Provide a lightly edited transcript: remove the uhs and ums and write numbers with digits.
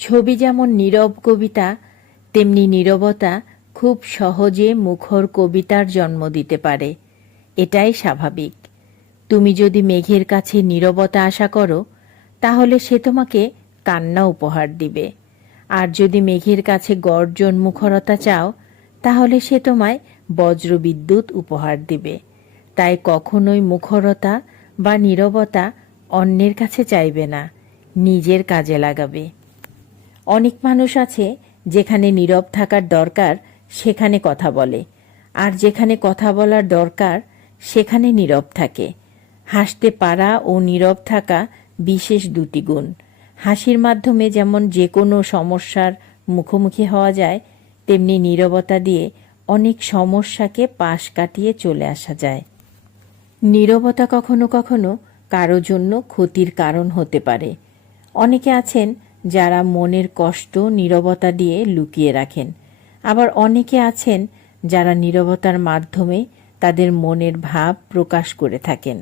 ছবি যেমন নীরব কবিতা, তেমনি নীরবতা খুব সহজে মুখর কবিতার জন্ম দিতে পারে। এটাই স্বাভাবিক। তুমি যদি মেঘের কাছে নীরবতা আশা করো, তাহলে সে তোমাকে কান্না উপহার দিবে। আর যদি মেঘের কাছে গর্জন মুখরতা চাও, তাহলে সে তোমায় বজ্রবিদ্যুৎ উপহার দিবে। তাই কখনোই মুখরতা বা নীরবতা অন্যের কাছে চাইবে না, নিজের কাজে লাগাবে। অনেক মানুষ আছে যেখানে নীরব থাকার দরকার সেখানে কথা বলে, আর যেখানে কথা বলার দরকার সেখানে নীরব থাকে। হাসতে পারা ও নীরব থাকা বিশেষ দুটি গুণ। হাসির মাধ্যমে যেমন যে কোনো সমস্যার মুখোমুখি হওয়া যায়, তেমনি নীরবতা দিয়ে অনেক সমস্যাকে পাশ কাটিয়ে চলে আসা যায়। নীরবতা কখনো কখনো কারো জন্য ক্ষতির কারণ হতে পারে। অনেকে আছেন যারা মনের কষ্ট নীরবতা দিয়ে লুকিয়ে রাখেন, আবার অনেকে আছেন যারা নীরবতার মাধ্যমে তাদের মনের ভাব প্রকাশ করে থাকেন।